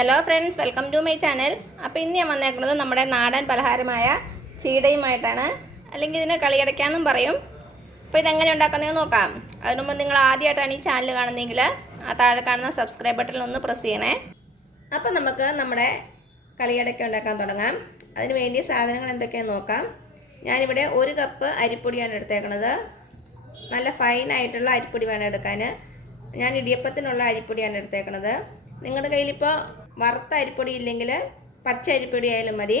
Hello friends, welcome to my channel. അപ്പോൾ ഇന്ന് ഞാൻ വന്നേക്കുന്നത് നമ്മുടെ നാടൻ പലഹാരമായ ചീടയുമായിട്ടാണ്, അല്ലെങ്കിൽ ഇതിനെ കളിയടയ്ക്കാന്നും പറയും. അപ്പോൾ ഇതെങ്ങനെ ഉണ്ടാക്കുന്നതെന്ന് നോക്കാം. അതിനു മുമ്പ് നിങ്ങൾ ആദ്യമായിട്ടാണ് ഈ ചാനൽ കാണുന്നതെങ്കിൽ ആ താഴെ കാണുന്ന സബ്സ്ക്രൈബ് ബട്ടണിൽ ഒന്ന് പ്രസ് ചെയ്യണേ. അപ്പോൾ നമുക്ക് നമ്മുടെ കളിയടയ്ക്ക ഉണ്ടാക്കാൻ തുടങ്ങാം. അതിന് വേണ്ടിയ സാധനങ്ങൾ എന്തൊക്കെയാണെന്ന് നോക്കാം. ഞാനിവിടെ 1 കപ്പ് അരിപ്പൊടിയാണ് എടുത്തേക്കുന്നത്. നല്ല ഫൈനായിട്ടുള്ള അരിപ്പൊടി വേണം എടുക്കാൻ. ഞാൻ ഇടിയപ്പത്തിനുള്ള അരിപ്പൊടിയാണ് എടുത്തേക്കുന്നത്. നിങ്ങളുടെ കയ്യിലിപ്പോൾ വറുത്ത അരിപ്പൊടി ഇല്ലെങ്കിൽ പച്ച അരിപ്പൊടി ആയാലും മതി.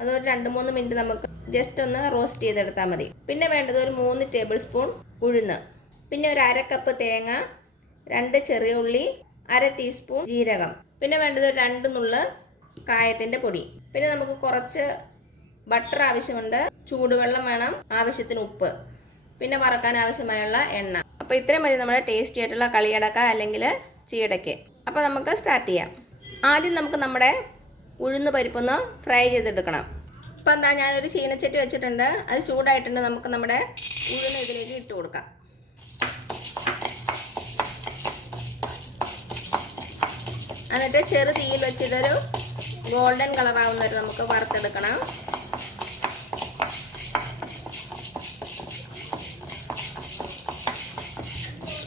അതൊരു 2-3 മിനിറ്റ് നമുക്ക് ജസ്റ്റ് ഒന്ന് റോസ്റ്റ് ചെയ്തെടുത്താൽ മതി. പിന്നെ വേണ്ടത് ഒരു 3 ടേബിൾ സ്പൂൺ ഉഴുന്ന്, പിന്നെ ഒരു 1/2 കപ്പ് തേങ്ങ, 2 ചെറിയ ഉള്ളി, 1/2 ടീസ്പൂൺ ജീരകം, പിന്നെ വേണ്ടത് ഒരു 2 നുള്ള് കായത്തിൻ്റെ പൊടി. പിന്നെ നമുക്ക് കുറച്ച് ബട്ടർ ആവശ്യമുണ്ട്, ചൂടുവെള്ളം വേണം, ആവശ്യത്തിന് ഉപ്പ്, പിന്നെ വറക്കാൻ ആവശ്യമായുള്ള എണ്ണ. അപ്പോൾ ഇത്രയും മതി നമ്മുടെ ടേസ്റ്റി ആയിട്ടുള്ള കളിയടക്ക അല്ലെങ്കിൽ ചീടയ്ക്ക്. അപ്പോൾ നമുക്ക് സ്റ്റാർട്ട് ചെയ്യാം. ആദ്യം നമുക്ക് നമ്മുടെ ഉഴുന്ന് പരിപ്പൊന്ന് ഫ്രൈ ചെയ്തെടുക്കണം. അപ്പോൾ എന്താ, ഞാനൊരു ചീനച്ചട്ടി വെച്ചിട്ടുണ്ട്, അത് ചൂടായിട്ടുണ്ട്. നമുക്ക് നമ്മുടെ ഉഴുന്ന് ഇതിലേക്ക് ഇട്ട് കൊടുക്കാം. എന്നിട്ട് ചെറു തീയിൽ വെച്ചിട്ടൊരു ഗോൾഡൻ കളറാവുന്നവരെ നമുക്ക് വറുത്തെടുക്കണം.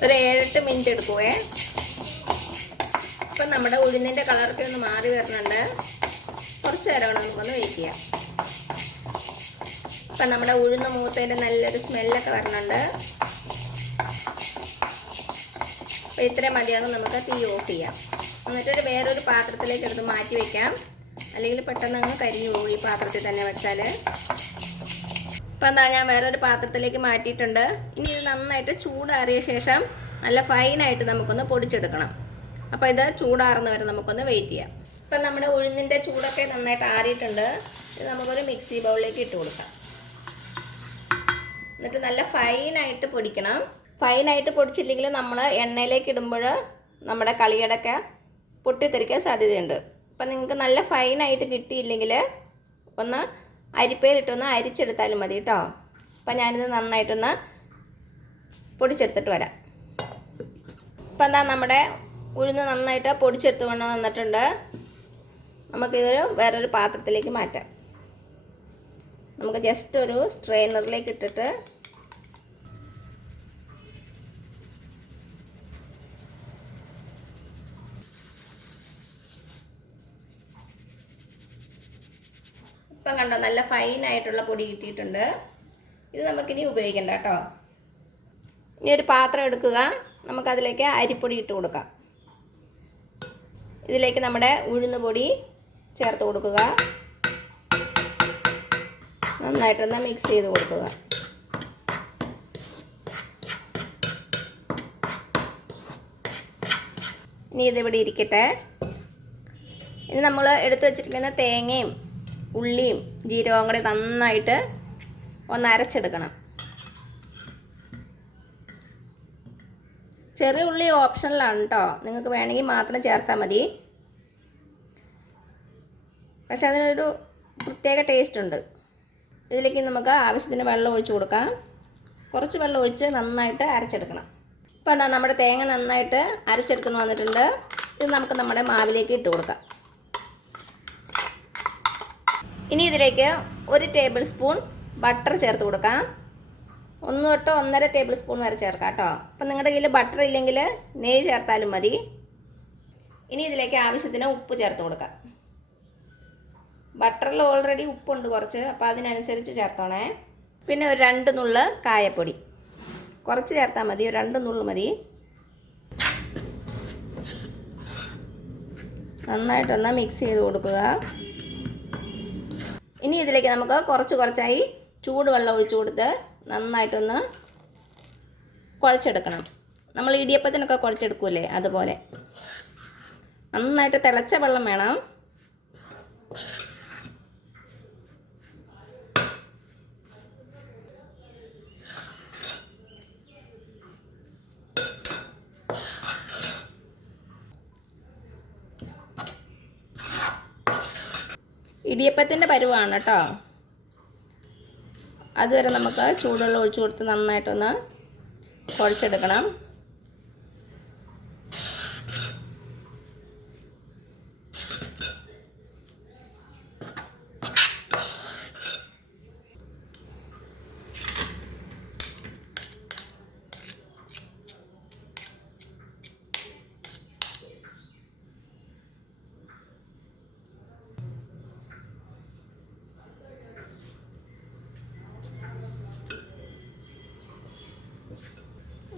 ഒരു 7-8 മിനിറ്റ് എടുക്കുവേ. ഇപ്പം നമ്മുടെ ഉഴുന്നിൻ്റെ കളറൊക്കെ ഒന്ന് മാറി വരുന്നുണ്ട്. കുറച്ച് നേരമാണ് നമുക്കൊന്ന് വെയിറ്റ് ചെയ്യാം. ഇപ്പം നമ്മുടെ ഉഴുന്ന് മൂത്തതിൻ്റെ നല്ലൊരു സ്മെല്ലൊക്കെ വരുന്നുണ്ട്. അപ്പോൾ ഇത്രയും മതിയാകും. നമുക്ക് തീ ഓഫ് ചെയ്യാം. എന്നിട്ടൊരു വേറൊരു പാത്രത്തിലേക്ക് എടുത്ത് മാറ്റി വയ്ക്കാം, അല്ലെങ്കിൽ പെട്ടെന്ന് അങ്ങ് കരിഞ്ഞു പോകും ഈ പാത്രത്തിൽ തന്നെ വെച്ചാൽ. ഇപ്പം എന്താ, ഞാൻ വേറൊരു പാത്രത്തിലേക്ക് മാറ്റിയിട്ടുണ്ട്. ഇനി ഇത് നന്നായിട്ട് ചൂടാറിയ ശേഷം നല്ല ഫൈനായിട്ട് നമുക്കൊന്ന് പൊടിച്ചെടുക്കണം. അപ്പോൾ ഇത് ചൂടാറുന്ന വരെ നമുക്കൊന്ന് വെയിറ്റ് ചെയ്യാം. ഇപ്പം നമ്മുടെ ഉഴുന്നിൻ്റെ ചൂടൊക്കെ നന്നായിട്ട് ആറിയിട്ടുണ്ട്. ഇത് നമുക്കൊരു മിക്സി ബൗളിലേക്ക് ഇട്ട് കൊടുക്കാം. എന്നിട്ട് നല്ല ഫൈനായിട്ട് പൊടിക്കണം. ഫൈനായിട്ട് പൊടിച്ചില്ലെങ്കിൽ നമ്മൾ എണ്ണയിലേക്ക് ഇടുമ്പോൾ നമ്മുടെ കളിയടക്ക പൊട്ടിത്തെറിക്കാൻ സാധ്യതയുണ്ട്. അപ്പം നിങ്ങൾക്ക് നല്ല ഫൈനായിട്ട് കിട്ടിയില്ലെങ്കിൽ ഒന്ന് അരിപ്പയിലിട്ടൊന്ന് അരിച്ചെടുത്താലും മതി കേട്ടോ. അപ്പം ഞാനിത് നന്നായിട്ടൊന്ന് പൊടിച്ചെടുത്തിട്ട് വരാം. ഇപ്പം എന്താ, നമ്മുടെ ഉഴുന്ന് നന്നായിട്ട് പൊടിച്ചെടുത്ത് വന്നിട്ടുണ്ട്. നമുക്കിതൊരു വേറൊരു പാത്രത്തിലേക്ക് മാറ്റാം. നമുക്ക് ജസ്റ്റ് ഒരു സ്ട്രെയിനറിലേക്ക് ഇട്ടിട്ട് ഇപ്പം കണ്ടോ, നല്ല ഫൈനായിട്ടുള്ള പൊടി കിട്ടിയിട്ടുണ്ട്. ഇത് നമുക്കിനി ഉപയോഗിക്കണ്ട കേട്ടോ. ഇനി ഒരു പാത്രം എടുക്കുക, നമുക്കതിലേക്ക് അരിപ്പൊടി ഇട്ട് കൊടുക്കാം. ഇതിലേക്ക് നമ്മുടെ ഉഴുന്ന് പൊടി ചേർത്ത് കൊടുക്കുക. നന്നായിട്ടൊന്ന് മിക്സ് ചെയ്ത് കൊടുക്കുക. ഇനി ഇതിവിടെ ഇരിക്കട്ടെ. ഇനി നമ്മൾ എടുത്തു വച്ചിരിക്കുന്ന തേങ്ങയും ഉള്ളിയും ജീരകവും കൂടി നന്നായിട്ട് ഒന്ന് അരച്ചെടുക്കണം. ചെറിയ ഉള്ളി ഓപ്ഷണലാണ് കേട്ടോ, നിങ്ങൾക്ക് വേണമെങ്കിൽ മാത്രം ചേർത്താൽ മതി. പക്ഷെ അതിനൊരു പ്രത്യേക ടേസ്റ്റ് ഉണ്ട്. ഇതിലേക്ക് നമുക്ക് ആവശ്യത്തിന് വെള്ളം ഒഴിച്ച് കൊടുക്കാം. കുറച്ച് വെള്ളം ഒഴിച്ച് നന്നായിട്ട് അരച്ചെടുക്കണം. ഇപ്പോൾ എന്താ, നമ്മുടെ തേങ്ങ നന്നായിട്ട് അരച്ചെടുക്കുന്നു വന്നിട്ടുണ്ട്. ഇത് നമുക്ക് നമ്മുടെ മാവിലേക്ക് ഇട്ട് കൊടുക്കാം. ഇനി ഇതിലേക്ക് 1 ടേബിൾ സ്പൂൺ ബട്ടർ ചേർത്ത് കൊടുക്കാം. 1 തൊട്ട് 1.5 ടേബിൾ സ്പൂൺ വരെ ചേർക്കാം കേട്ടോ. അപ്പം നിങ്ങളുടെ കയ്യിൽ ബട്ടർ ഇല്ലെങ്കിൽ നെയ്യ് ചേർത്താലും മതി. ഇനി ഇതിലേക്ക് ആവശ്യത്തിന് ഉപ്പ് ചേർത്ത് കൊടുക്കാം. ബട്ടറിൽ ഓൾറെഡി ഉപ്പുണ്ട് കുറച്ച്, അപ്പോൾ അതിനനുസരിച്ച് ചേർത്തോണേ. പിന്നെ ഒരു 2 നുള്ള് കായപ്പൊടി, കുറച്ച് ചേർത്താൽ മതി, ഒരു 2 നുള്ള് മതി. നന്നായിട്ടൊന്ന് മിക്സ് ചെയ്ത് കൊടുക്കുക. ഇനി ഇതിലേക്ക് നമുക്ക് കുറച്ചായി ചൂടുവെള്ളം ഒഴിച്ചു കൊടുത്ത് നന്നായിട്ടൊന്ന് കുഴച്ചെടുക്കണം. നമ്മൾ ഇടിയപ്പത്തിനൊക്കെ കുഴച്ചെടുക്കൂലേ, അതുപോലെ നന്നായിട്ട് തിളച്ച വെള്ളം വേണം. ഇടിയപ്പത്തിൻ്റെ പരുവാണ് കേട്ടോ. അതുവരെ നമുക്ക് ചൂടുവെള്ളം ഒഴിച്ചു കൊടുത്ത് നന്നായിട്ടൊന്ന് കുഴച്ചെടുക്കണം.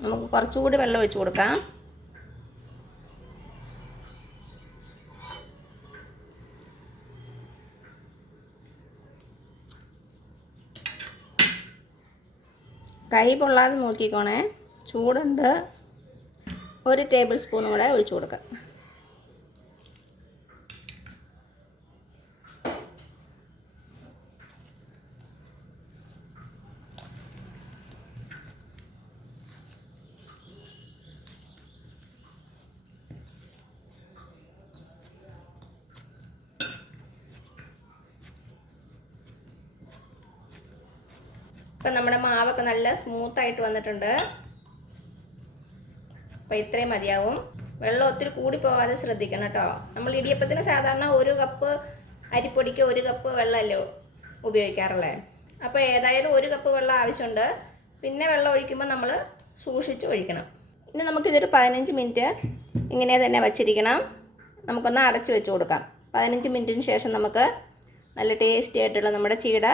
നമുക്ക് കുറച്ചുകൂടി വെള്ളം ഒഴിച്ച് കൊടുക്കാം. കൈ പൊള്ളാതെ നോക്കിക്കോണേ, ചൂടുണ്ട്. 1 ടേബിൾ സ്പൂൺ കൂടെ ഒഴിച്ച് കൊടുക്കാം. ഇപ്പം നമ്മുടെ മാവൊക്കെ നല്ല സ്മൂത്തായിട്ട് വന്നിട്ടുണ്ട്. അപ്പോൾ ഇത്രയും മതിയാവും. വെള്ളം ഒത്തിരി കൂടി പോകാതെ ശ്രദ്ധിക്കണം കേട്ടോ. നമ്മൾ ഇടിയപ്പത്തിന് സാധാരണ 1 കപ്പ് അരിപ്പൊടിക്ക് 1 കപ്പ് വെള്ളമല്ലേ ഉപയോഗിക്കാറുള്ളത്. അപ്പോൾ ഏതായാലും 1 കപ്പ് വെള്ളം ആവശ്യമുണ്ട്. പിന്നെ വെള്ളം ഒഴിക്കുമ്പോൾ നമ്മൾ സൂക്ഷിച്ച് ഒഴിക്കണം. ഇനി നമുക്കിതൊരു 15 മിനിറ്റ് ഇങ്ങനെ തന്നെ വച്ചിരിക്കണം. നമുക്കൊന്ന് അടച്ച് വെച്ച് കൊടുക്കാം. 15 മിനിറ്റിന് ശേഷം നമുക്ക് നല്ല ടേസ്റ്റി ആയിട്ടുള്ള നമ്മുടെ ചീട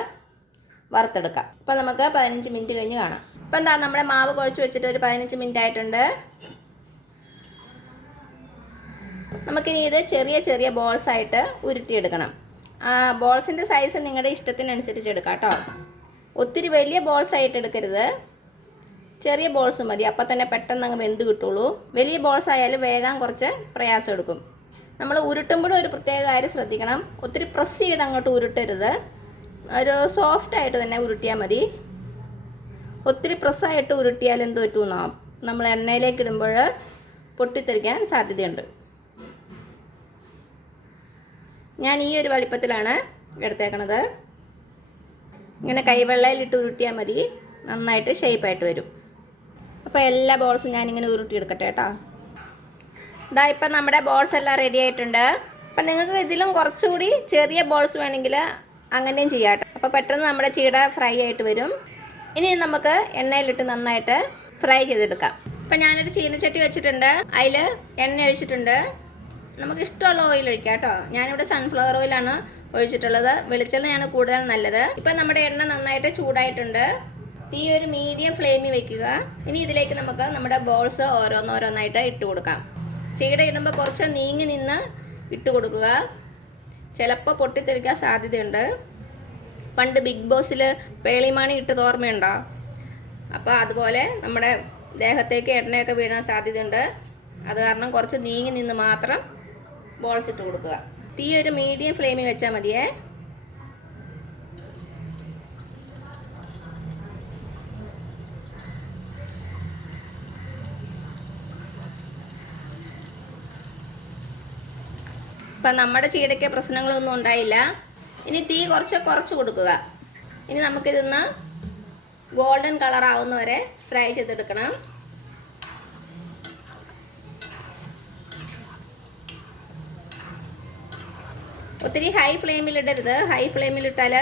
വറുത്തെടുക്കാം. അപ്പോൾ നമുക്ക് 15 മിനിറ്റ് കഴിഞ്ഞ് കാണാം. അപ്പോൾ എന്താ നമ്മുടെ മാവ് കുഴച്ച് വെച്ചിട്ട് ഒരു 15 മിനിറ്റ് ആയിട്ടുണ്ട്. നമുക്കിനി ഇത് ചെറിയ ചെറിയ ബോൾസ് ആയിട്ട് ഉരുട്ടിയെടുക്കണം. ബോൾസിൻ്റെ സൈസ് നിങ്ങളുടെ ഇഷ്ടത്തിനനുസരിച്ച് എടുക്കാം കേട്ടോ. ഒത്തിരി വലിയ ബോൾസ് ആയിട്ട് എടുക്കരുത്, ചെറിയ ബോൾസ് മതി. അപ്പോൾ തന്നെ പെട്ടെന്ന് അങ്ങ് വെന്ത് കിട്ടുള്ളൂ. വലിയ ബോൾസ് ആയാലും വേഗം കുറച്ച് പ്രയാസം എടുക്കും. നമ്മൾ ഉരുട്ടുമ്പോഴും ഒരു പ്രത്യേക കാര്യം ശ്രദ്ധിക്കണം, ഒത്തിരി പ്രസ് ചെയ്ത് അങ്ങോട്ട് ഉരുട്ടരുത്. ഒരു സോഫ്റ്റായിട്ട് തന്നെ ഉരുട്ടിയാൽ മതി. ഒത്തിരി പ്രസ്സായിട്ട് ഉരുട്ടിയാൽ എന്ത് പറ്റുമെന്നോ, നമ്മൾ എണ്ണയിലേക്ക് ഇടുമ്പോൾ പൊട്ടിത്തെറിക്കാൻ സാധ്യതയുണ്ട്. ഞാൻ ഈ ഒരു വലിപ്പത്തിലാണ് എടുത്തേക്കണത്. ഇങ്ങനെ കൈവെള്ളയിലിട്ട് ഉരുട്ടിയാൽ മതി, നന്നായിട്ട് ഷേപ്പായിട്ട് വരും. അപ്പോൾ എല്ലാ ബോൾസും ഞാനിങ്ങനെ ഉരുട്ടിയെടുക്കട്ടെ കേട്ടോ. ഇതാ ഇപ്പം നമ്മുടെ ബോൾസ് എല്ലാം റെഡി ആയിട്ടുണ്ട്. അപ്പം നിങ്ങൾക്ക് ഇതിലും കുറച്ചുകൂടി ചെറിയ ബോൾസ് വേണമെങ്കിൽ അങ്ങനെയും ചെയ്യാം കേട്ടോ. അപ്പോൾ പെട്ടെന്ന് നമ്മുടെ ചീട ഫ്രൈ ആയിട്ട് വരും. ഇനി നമുക്ക് എണ്ണയിലിട്ട് നന്നായിട്ട് ഫ്രൈ ചെയ്തെടുക്കാം. അപ്പം ഞാനൊരു ചീനച്ചട്ടി വെച്ചിട്ടുണ്ട്, അതിൽ എണ്ണ ഒഴിച്ചിട്ടുണ്ട്. നമുക്ക് ഇഷ്ടമുള്ള ഓയിൽ ഒഴിക്കാം കേട്ടോ. ഞാനിവിടെ സൺഫ്ലവർ ഓയിലാണ് ഒഴിച്ചിട്ടുള്ളത്. വെളിച്ചെണ്ണയാണ് കൂടുതൽ നല്ലത്. ഇപ്പം നമ്മുടെ എണ്ണ നന്നായിട്ട് ചൂടായിട്ടുണ്ട്. തീ ഒരു മീഡിയം ഫ്ലെയിമിൽ വെക്കുക. ഇനി ഇതിലേക്ക് നമുക്ക് നമ്മുടെ ബോൾസ് ഓരോന്നോരോന്നായിട്ട് ഇട്ട് കൊടുക്കാം. ചീട ഇടുമ്പോൾ കുറച്ച് നീങ്ങി നിന്ന് ഇട്ട് കൊടുക്കുക, ചിലപ്പോൾ പൊട്ടിത്തെറിക്കാൻ സാധ്യതയുണ്ട്. പണ്ട് ബിഗ് ബോസിൽ പേളിമാണി ഇട്ടത് ഓർമ്മയുണ്ടോ? അപ്പോൾ അതുപോലെ നമ്മുടെ ദേഹത്തേക്ക് എണ്ണയൊക്കെ വീഴാൻ സാധ്യതയുണ്ട്. അത് കാരണം കുറച്ച് നീങ്ങി നിന്ന് മാത്രം ബോൾസ് ഇട്ട് കൊടുക്കുക. തീ ഒരു മീഡിയം ഫ്ലെയിമിൽ വെച്ചാൽ മതിയേ. അപ്പം നമ്മുടെ ചീടയ്ക്ക് പ്രശ്നങ്ങളൊന്നും ഉണ്ടായില്ല. ഇനി തീ കുറച്ച് കൊടുക്കുക. ഇനി നമുക്കിതൊന്ന് ഗോൾഡൻ കളർ ആവുന്നവരെ ഫ്രൈ ചെയ്തെടുക്കണം. ഒത്തിരി ഹൈ ഫ്ലെയിമിലിടരുത്. ഹൈ ഫ്ലെയിമിലിട്ടാൽ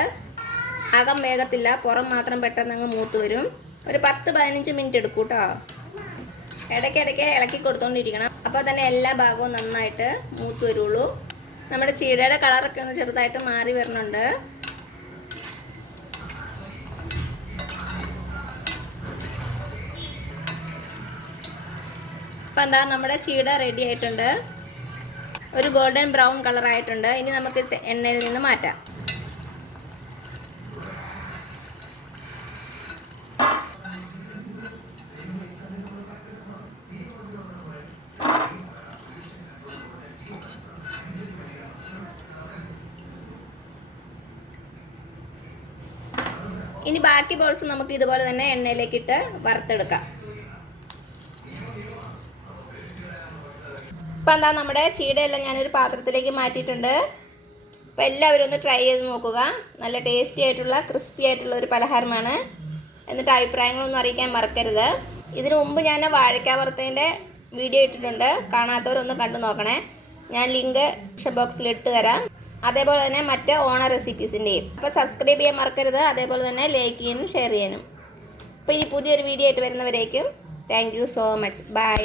അകം വേഗത്തില്ല, പുറം മാത്രം പെട്ടെന്ന് അങ്ങ് മൂത്ത് വരും. ഒരു 10-15 മിനിറ്റ് എടുക്കും കേട്ടോ. ഇടയ്ക്കിടയ്ക്ക് ഇളക്കി കൊടുത്തോണ്ടിരിക്കണം. അപ്പോൾ തന്നെ എല്ലാ ഭാഗവും നന്നായിട്ട് മൂത്ത് വരുള്ളൂ. നമ്മുടെ ചീടയുടെ കളറൊക്കെ ഒന്ന് ചെറുതായിട്ട് മാറി വരുന്നുണ്ട്. അപ്പം എന്താ നമ്മുടെ ചീട റെഡി ആയിട്ടുണ്ട്. ഒരു ഗോൾഡൻ ബ്രൗൺ കളർ ആയിട്ടുണ്ട്. ഇനി നമുക്ക് എണ്ണയിൽ നിന്ന് മാറ്റാം. ഇനി ബാക്കി ബോൾസ് നമുക്ക് ഇതുപോലെ തന്നെ എണ്ണയിലേക്കിട്ട് വറുത്തെടുക്കാം. ഇപ്പം എന്താ നമ്മുടെ ചീടയെല്ലാം ഞാനൊരു പാത്രത്തിലേക്ക് മാറ്റിയിട്ടുണ്ട്. അപ്പോൾ എല്ലാവരും ഒന്ന് ട്രൈ ചെയ്ത് നോക്കുക. നല്ല ടേസ്റ്റി ആയിട്ടുള്ള ക്രിസ്പി ആയിട്ടുള്ള ഒരു പലഹാരമാണ്. എന്നിട്ട് അഭിപ്രായങ്ങളൊന്നും അറിയിക്കാൻ മറക്കരുത്. ഇതിനു മുമ്പ് ഞാൻ വാഴയ്ക്ക വറുത്തതിൻ്റെ വീഡിയോ ഇട്ടിട്ടുണ്ട്, കാണാത്തവരൊന്ന് കണ്ടു നോക്കണേ. ഞാൻ ലിങ്ക് ഡിസ്ക്രിപ്ഷൻ ബോക്സിൽ ഇട്ട് തരാം. അതേപോലെ തന്നെ മറ്റ് ഓണർ റെസിപ്പീസിൻ്റെയും. അപ്പോൾ സബ്സ്ക്രൈബ് ചെയ്യാൻ മറക്കരുത്. അതേപോലെ തന്നെ ലൈക്ക് ചെയ്യാനും ഷെയർ ചെയ്യാനും. അപ്പോൾ ഇനി പുതിയൊരു വീഡിയോ ആയിട്ട് വരുന്നവരേക്കും thank you so much. By.